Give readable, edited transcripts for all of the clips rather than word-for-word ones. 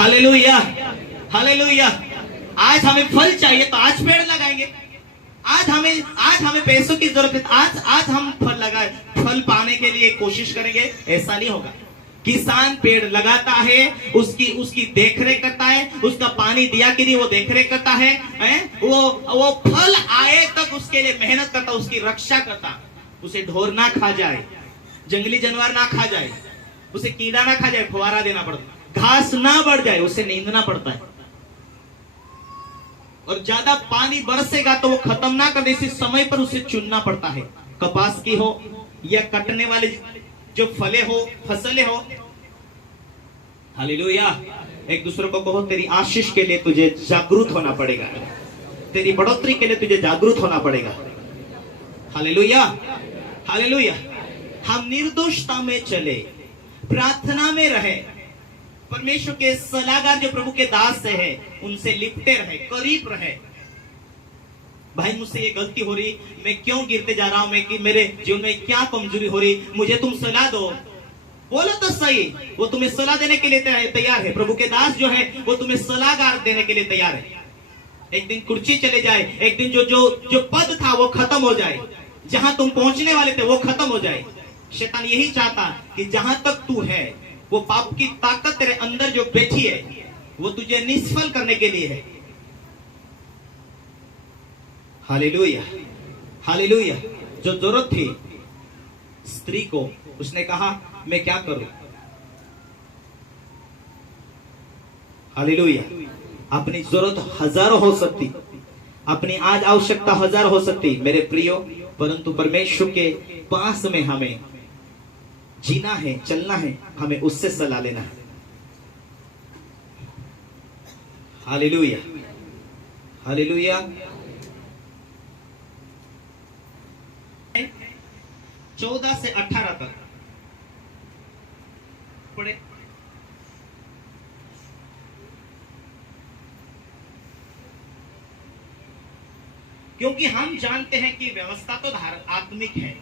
Hallelujah, hallelujah. आज हमें फल चाहिए तो आज पेड़ लगाएंगे। आज हमें पैसों की जरूरत है, आज हम फल लगाए, फल पाने के लिए कोशिश करेंगे, ऐसा नहीं होगा। किसान पेड़ लगाता है, उसकी देखरेख करता है, उसका पानी दिया कि नहीं वो देखरेख करता है, वो फल आए तक उसके लिए मेहनत करता, उसकी रक्षा करता, उसे ढोर ना खा जाए, जंगली जानवर ना खा जाए, उसे कीड़ा ना खा जाए, फुवारा देना पड़ता, घास ना बढ़ जाए, उसे नींदना पड़ता है। और ज्यादा पानी बरसेगा तो वो खत्म ना कर दे, इसी समय पर उसे चुनना पड़ता है। कपास की हो या कटने वाले जो फले हो, फसलें हो। हालेलुया। एक दूसरे को कहो, तेरी आशीष के लिए तुझे जागरूक होना पड़ेगा, तेरी बढ़ोतरी के लिए तुझे जागरूक होना पड़ेगा। Hallelujah, hallelujah. हम निर्दोषता में चले, प्रार्थना में रहे, परमेश्वर के सलाहकार जो प्रभु के दास से है उनसे लिपटे रहे, करीब रहे। भाई मुझसे ये गलती हो रही, मैं क्यों गिरते जा रहा हूं, मैं कि मेरे जीवन में क्या कमजोरी हो रही, मुझे तुम सलाह दो। बोलो तो सही, वो तुम्हें सलाह देने के लिए तैयार है। प्रभु के दास जो है वो तुम्हें सलाहकार देने के लिए तैयार है। एक दिन कुर्सी चले जाए, एक दिन जो पद था वो खत्म हो जाए, जहां तुम पहुंचने वाले थे वो खत्म हो जाए। शैतान यही चाहता कि जहां तक तू है, वो पाप की ताकत तेरे अंदर जो बैठी है वो तुझे निष्फल करने के लिए है। Hallelujah, hallelujah. जो जरूरत थी स्त्री को, उसने कहा मैं क्या करूं। हालेलुया। अपनी जरूरत हजारों हो सकती, अपनी आज आवश्यकता हजार हो सकती मेरे प्रियो, परंतु परमेश्वर के पास में हमें जीना है, चलना है, हमें उससे सलाह लेना है। Hallelujah, hallelujah. 14 से 18 तक पढ़े। क्योंकि हम जानते हैं कि व्यवस्था तो आत्मिक है,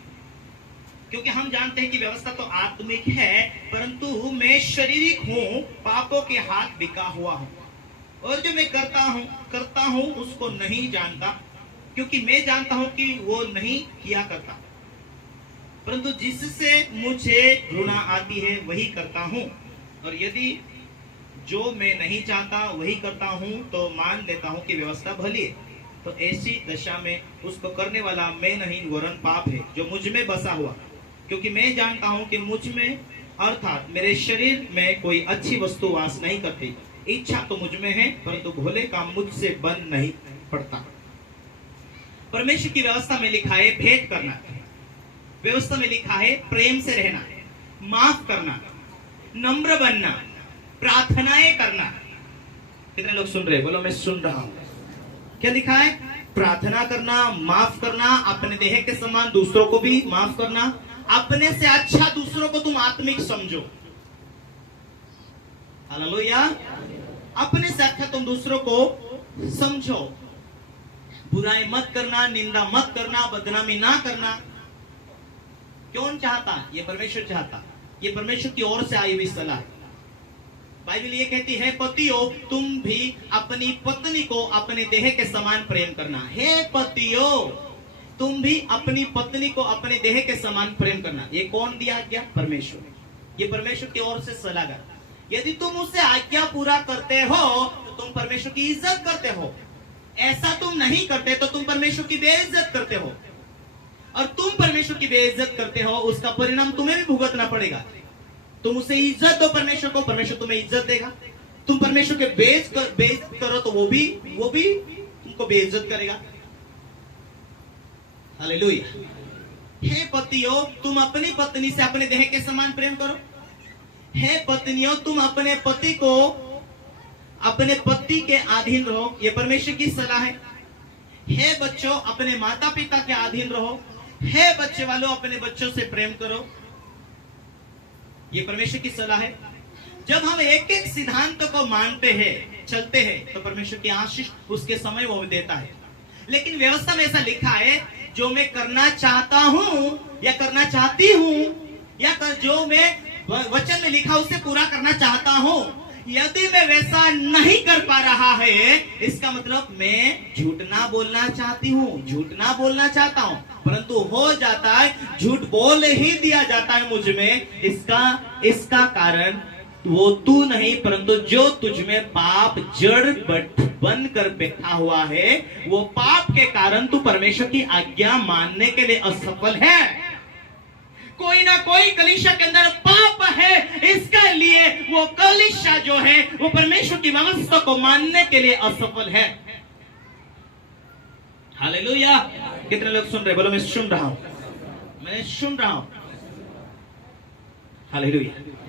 क्योंकि हम जानते हैं कि व्यवस्था तो आत्मिक है, परंतु मैं शारीरिक हूं, पापों के हाथ बिका हुआ हूं, और जो मैं करता हूं उसको नहीं जानता, क्योंकि मैं जानता हूं कि वो नहीं किया करता, परंतु जिससे मुझे घृणा आती है वही करता हूं। और यदि जो मैं नहीं चाहता वही करता हूं तो मान लेता हूं कि व्यवस्था भली है। तो ऐसी दशा में उसको करने वाला मैं नहीं वरन पाप है जो मुझ में बसा हुआ, क्योंकि मैं जानता हूं कि मुझ में अर्थात मेरे शरीर में कोई अच्छी वस्तु वास नहीं करती। इच्छा तो मुझ में है, परंतु भले काम मुझसे बन नहीं पड़ता। परमेश्वर की व्यवस्था में लिखा है भेंट करना, व्यवस्था में लिखा है प्रेम से रहना, माफ करना, नम्र बनना, प्रार्थनाएं करना। कितने लोग सुन रहे? बोलो मैं सुन रहा हूं। क्या लिखा है? प्रार्थना करना, माफ करना, अपने देह के समान दूसरों को भी माफ करना, अपने से अच्छा दूसरों को तुम आत्मिक समझो। हालेलुया। अपने से अच्छा तुम दूसरों को समझो, बुराई मत करना, निंदा मत करना, बदनामी ना करना। कौन चाहता? ये परमेश्वर चाहता, ये परमेश्वर की ओर से आई हुई सलाह है। बाइबल ये कहती है पतियों तुम भी अपनी पत्नी को अपने देह के समान प्रेम करना। हे पतियों तुम भी अपनी पत्नी को अपने देह के समान प्रेम करना। ये कौन दिया आज्ञा? परमेश्वर। ये परमेश्वर की ओर से सलाह है। यदि तुम उससे आज्ञा पूरा करते हो तो तुम परमेश्वर की इज्जत करते हो, ऐसा तुम नहीं करते तो तुम परमेश्वर की बेइज्जत करते हो, और तुम परमेश्वर की बेइज्जत करते हो उसका परिणाम तुम्हें भी भुगतना पड़ेगा। तुम उसे इज्जत दो परमेश्वर को, परमेश्वर तुम्हें इज्जत देगा। तुम परमेश्वर के बेइज्जत करो तो वो भी तुमको बेइज्जत करेगा। हालेलुया। हे पतियों तुम अपनी पत्नी से अपने देह के समान प्रेम करो। हे पत्नियों तुम अपने पति को अपने पति के अधीन रहो। ये परमेश्वर की सलाह है। हे बच्चों अपने माता पिता के अधीन रहो। हे बच्चे वालों अपने बच्चों से प्रेम करो। ये परमेश्वर की सलाह है। जब हम एक एक सिद्धांत को मानते हैं, चलते हैं, तो परमेश्वर की आशीष उसके समय वो देता है। लेकिन व्यवस्था में ऐसा लिखा है जो मैं करना चाहता हूं या करना चाहती हूं, या जो मैं वचन में लिखा उसे पूरा करना चाहता हूं, यदि मैं वैसा नहीं कर पा रहा है, इसका मतलब मैं झूठ ना बोलना चाहती हूँ, झूठ ना बोलना चाहता हूँ, परंतु हो जाता है, झूठ बोल ही दिया जाता है मुझ में। इसका कारण वो तू नहीं, परंतु जो तुझ में पाप जड़ बन कर बैठा हुआ है, वो पाप के कारण तू परमेश्वर की आज्ञा मानने के लिए असफल है। कोई ना कोई कलीसिया के अंदर पाप है, इसके लिए वो कलीसिया जो है वो परमेश्वर की व्यवस्था को मानने के लिए असफल है। हालेलुया। कितने लोग सुन रहे? बोलो मैं सुन रहा हूं, मैं सुन रहा हूं। हालेलुया।